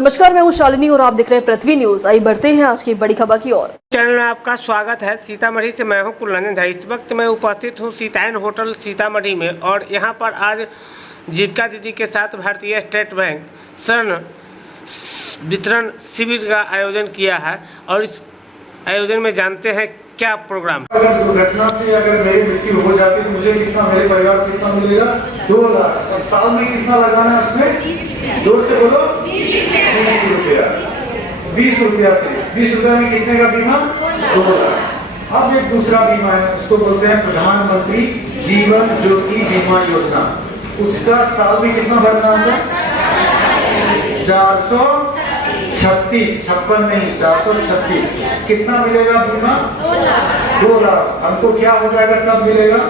नमस्कार, मैं हूं शालिनी और आप देख रहे हैं पृथ्वी न्यूज। आइए बढ़ते हैं आज की बड़ी खबर की ओर। चैनल में आपका स्वागत है। सीतामढ़ी से मैं हूं कुलरंजन झा। इस वक्त मैं उपस्थित हूं सीतायन होटल सीतामढ़ी में और यहां पर आज जीविका दीदी के साथ भारतीय स्टेट बैंक ऋण वितरण शिविर का आयोजन किया है और इस आयोजन में जानते हैं क्या प्रोग्राम। अगर दुर्घटना से अगर मेरी मृत्यु हो जाती तो मुझे कितना, मेरे परिवार को कितना मिलेगा? 2 लाख। और साल में कितना लगाना है उसमें? 2 से बोलो 20 रुपया। 20 रुपया से 20 रुपया में कितने का बीमा? 2 लाख। अब एक दूसरा बीमा है, उसको बोलते हैं प्रधानमंत्री जीवन ज्योति बीमा योजना। उसका साल में कितना भरना होगा? 56 नहीं 436। कितना मिलेगा बीमा? 2 लाख। हमको क्या हो जाएगा, कब मिलेगा?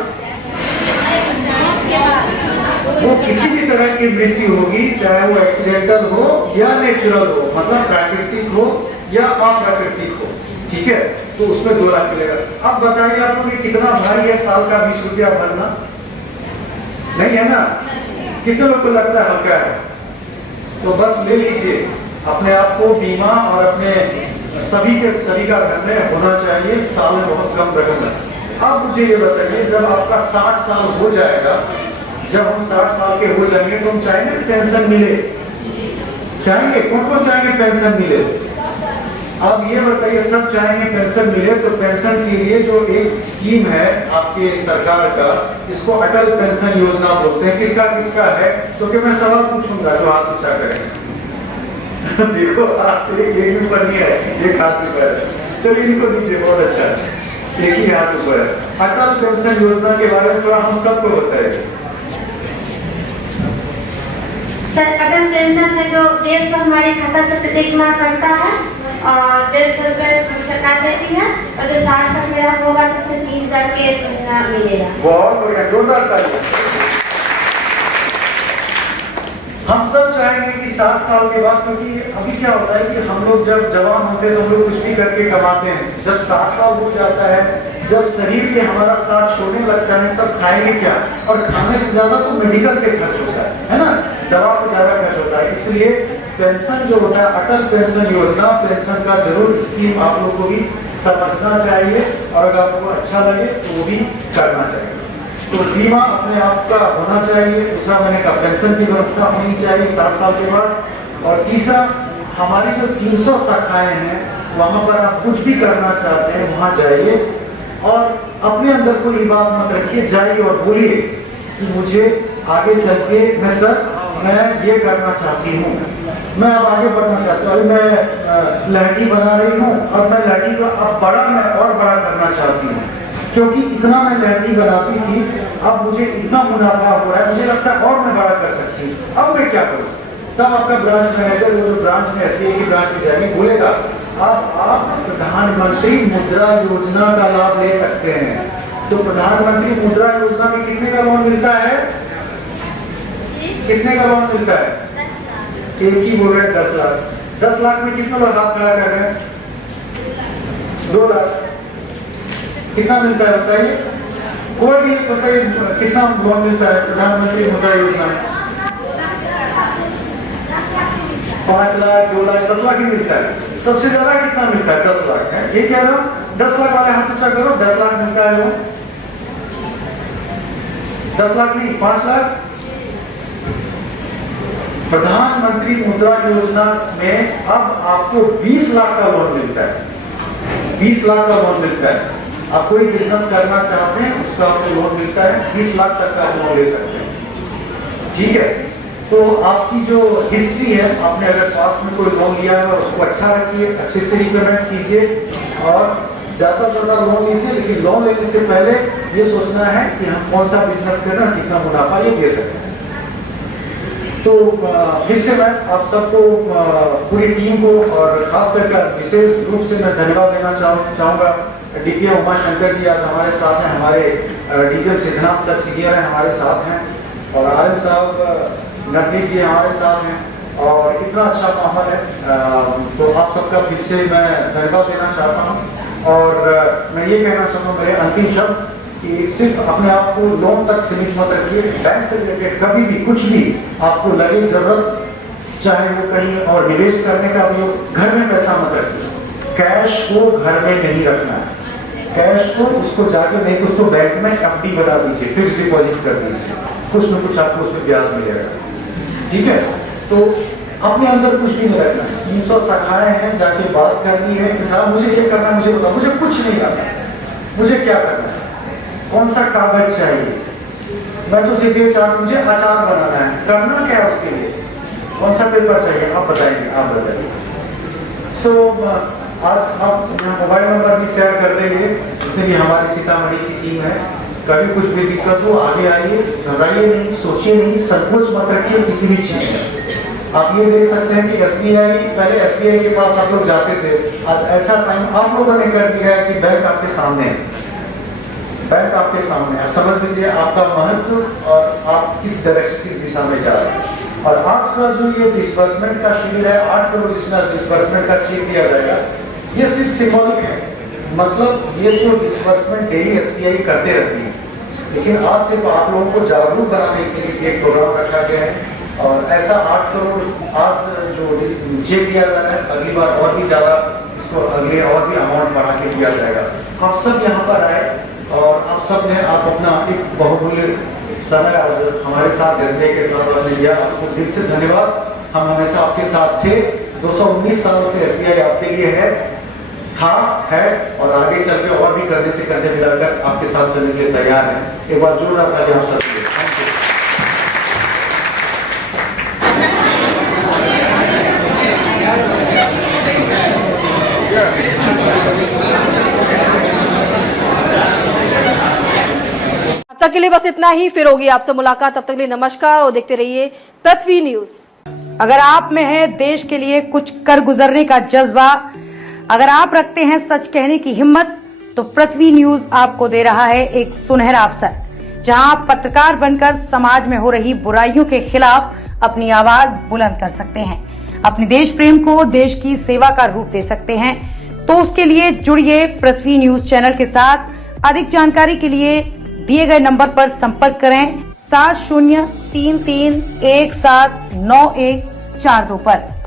वो किसी भी तरह की मृत्यु होगी, चाहे वो एक्सीडेंटल हो या नेचुरल हो, मतलब प्राकृतिक हो या अप्राकृतिक हो, ठीक है, तो उसमें 2 लाख मिलेगा। अब बताइए आपको कि कितना भारी है साल का 20 रुपया भरना? नहीं है ना? कितने लोग को लगता है हल्का है? तो बस ले लीजिए अपने आप को बीमा और अपने सभी का घर में होना चाहिए। साल में बहुत कम रकम है। अब मुझे ये बताइए, जब आपका 60 साल हो जाएगा, जब हम 60 साल के हो जाएंगे तो हम चाहेंगे पेंशन मिले? चाहेंगे? कौन कौन चाहेंगे पेंशन मिले? अब ये बताइए, सब चाहेंगे पेंशन मिले, तो पेंशन के लिए जो एक स्कीम है आपके सरकार का, इसको अटल पेंशन योजना बोलते हैं। किसका किसका है? क्योंकि मैं सवाल पूछूंगा, जो हाथ ऊंचा करेंगे। देखो हाथ एक भी ऊपर नहीं है, एक हाथ ऊपर है। चलिए इनको दीजिए, बहुत अच्छा है, एक ही हाथ ऊपर है। अटल पेंशन योजना के बारे में थोड़ा हम सबको बताइए। सर, अटल पेंशन है जो 150 हमारे खाता से प्रत्येक माह कटता है और 150 रुपए सरकार देती है, और जो 60 साल मेरा होगा तो उसमें 30,000 के महीना मिलेगा। बहुत बढ़िया, जोरदार तालियां। हम सब चाहेंगे कि 60 साल के बाद, क्योंकि अभी क्या होता है कि हम लोग जब जवान होते हैं तो हम लोग कुछ भी करके कमाते हैं। जब 60 साल हो जाता है, जब शरीर के हमारा साथ छोड़ने लगता है, तब खाएंगे क्या? और खाने से ज्यादा तो मेडिकल पे खर्च होता है ना? दवा पे ज्यादा खर्च होता है। इसलिए पेंशन जो होता है, अटल पेंशन योजना, पेंशन का जरूर स्कीम आप लोग को भी समझना चाहिए और अगर आपको अच्छा लगे तो वो भी करना चाहिए। तो बीमा अपने आप का होना चाहिए। दूसरा, मैंने कहा पेंशन की व्यवस्था होनी चाहिए 60 साल के बाद। और तीसरा, हमारी जो 300 शाखाएं हैं, वहां पर आप कुछ भी करना चाहते हैं वहां जाइए और अपने अंदर कोई बात मत रखिए, जाइए और बोलिए कि मुझे आगे चल के मैं ये करना चाहती हूँ, मैं अब आगे बढ़ना चाहती हूँ। अभी मैं लहठी बना रही हूँ और मैं लहठी को अब मैं और बड़ा करना चाहती हूँ, क्योंकि इतना मैं लहठी बनाती थी, अब मुझे इतना मुनाफा हो रहा है, मुझे लगता है और मैं बड़ा कर सकती हूँ, अब मैं क्या करूँ? तब आपका ब्रांच मैनेजर, वो जो ब्रांच में एसबीआई की ब्रांच में जाएंगे, बोलेगा अब आप प्रधानमंत्री मुद्रा योजना का लाभ ले सकते हैं। तो प्रधानमंत्री मुद्रा योजना में कितने का लोन मिलता है? कितने का लोन मिलता है? 10 लाख। एक ही बोल रहे हैं 10 लाख। 10 लाख में कितने लोग हाथ खड़ा कर रहे हैं? 2 लाख। कितना मिलता है बताइए? कोई भी बताइए कितना लोन मिलता है प्रधानमंत्री मुद्रा योजना में? 5 लाख, 2 लाख, 10 लाख ही मिलता है। सबसे ज्यादा कितना मिलता है? 10 लाख है। ये कह रहा हूँ 10 लाख वाले हाथ ऊंचा करो। 10 लाख मिलता है लोन? 10 लाख नहीं, 5 लाख। प्रधानमंत्री मुद्रा योजना में अब आपको 20 लाख का लोन मिलता है। 20 लाख का लोन मिलता है। आप कोई बिजनेस करना चाहते हैं, उसका आपको लोन मिलता है, 20 लाख तक का लोन ले सकते हैं, ठीक है। तो आपकी जो हिस्ट्री है, आपने अगर पास में कोई लोन लिया है उसको अच्छा रखिए, अच्छे से रिपेमेंट कीजिए और ज्यादा से ज्यादा लोन लीजिए। लेकिन लोन लेने से पहले ये सोचना है कि हम कौन सा बिजनेस कर रहे हैं, कितना मुनाफा ये दे सकते हैं। तो फिर से मैं आप सबको, पूरी टीम को और खास करके विशेष रूप से मैं धन्यवाद देना चाहूँगा। डीपीएम उमा शंकर जी आज हमारे साथ हैं, हमारे डीजीएम सिद्धनाथ सर सीनियर हैं हमारे साथ हैं, और आरिफ साहब नकवी जी हमारे साथ हैं, और इतना अच्छा माहौल है। तो आप सबका फिर से मैं धन्यवाद देना चाहता हूँ। और मैं ये कहना चाहूँगा, मेरे अंतिम शब्द, कि सिर्फ अपने आप को लोन तक सीमित मत रखिए। बैंक से रिलेटेड कभी भी कुछ भी आपको लगे जरूरत, चाहे वो कहीं और निवेश करने का उपयोग, घर में पैसा मत रखिए। कैश को घर में नहीं रखना है, कैश को उसको जाके नहीं कुछ तो बैंक में एफडी बना दीजिए, फिक्स डिपॉजिट कर दीजिए, कुछ न कुछ आपको उसमें ब्याज मिलेगा। ठीक है, तो अपने अंदर कुछ भी नहीं रखना है। 300 शाखाएं हैं, जाके बात करनी है कि साहब मुझे ये करना, मुझे बताओ, मुझे कुछ नहीं करना, मुझे क्या करना है, कौन सा कागज चाहिए, मैं तो सीधे मुझे अचार बनाना है, करना क्या है उसके लिए, कौन सा पेपर चाहिए, आप बताएंगे, आप बताइए। सो आज आप मोबाइल नंबर भी शेयर कर देंगे, जितनी भी हमारी सीतामढ़ी की टीम है। कभी कुछ भी दिक्कत हो आगे आइए, घबराइए नहीं, सोचिए नहीं, संकोच मत रखिए किसी भी चीज में। आप ये देख सकते हैं कि एसबीआई, पहले एसबीआई के पास आप लोग जाते थे, आज ऐसा टाइम आप लोगों ने कर दिया है कि बैंक आपके सामने है, बैंक आपके सामने है। समझ लीजिए आपका महत्व और आप किस डायरेक्शन, किस दिशा में जा रहे हैं। और आज का जो ये डिस्बर्समेंट का शेड्यूल है, 8 करोड़ डिस्बर्समेंट का चेक दिया जाएगा, ये सिर्फ सिंबॉलिक है, मतलब ये जो डिस्बर्समेंट डेली एसबीआई करते रहती है, लेकिन आज सिर्फ आप लोगों को जागरूक बनाने के लिए एक प्रोग्राम रखा गया है। और ऐसा 8 करोड़ आज जो चेक दिया जा रहा है, अगली बार और भी ज्यादा इसको अगले और भी अमाउंट बढ़ा के दिया जाएगा। आप सब यहाँ पर आए और आप सब ने आप अपना एक बहुमूल्य समय आज हमारे साथ एसबीआई के साथ आपने दिया, आपको दिल से धन्यवाद। हम हमेशा आपके साथ थे, 219 साल से एसबीआई आपके लिए है, था, है और आगे चल के और भी करने से करने मिलाकर आपके साथ चलने के लिए तैयार है। एक बार जोरदार ताली आप सबके लिए। अब तक के लिए बस इतना ही, फिर होगी आपसे मुलाकात। तब तक के लिए नमस्कार और देखते रहिए पृथ्वी न्यूज। अगर आप में है देश के लिए कुछ कर गुजरने का जज्बा, अगर आप रखते हैं सच कहने की हिम्मत, तो पृथ्वी न्यूज आपको दे रहा है एक सुनहरा अवसर, जहां आप पत्रकार बनकर समाज में हो रही बुराइयों के खिलाफ अपनी आवाज बुलंद कर सकते हैं, अपने देश प्रेम को देश की सेवा का रूप दे सकते हैं। तो उसके लिए जुड़िए पृथ्वी न्यूज चैनल के साथ। अधिक जानकारी के लिए दिए गए नंबर पर संपर्क करें 7033179142 पर।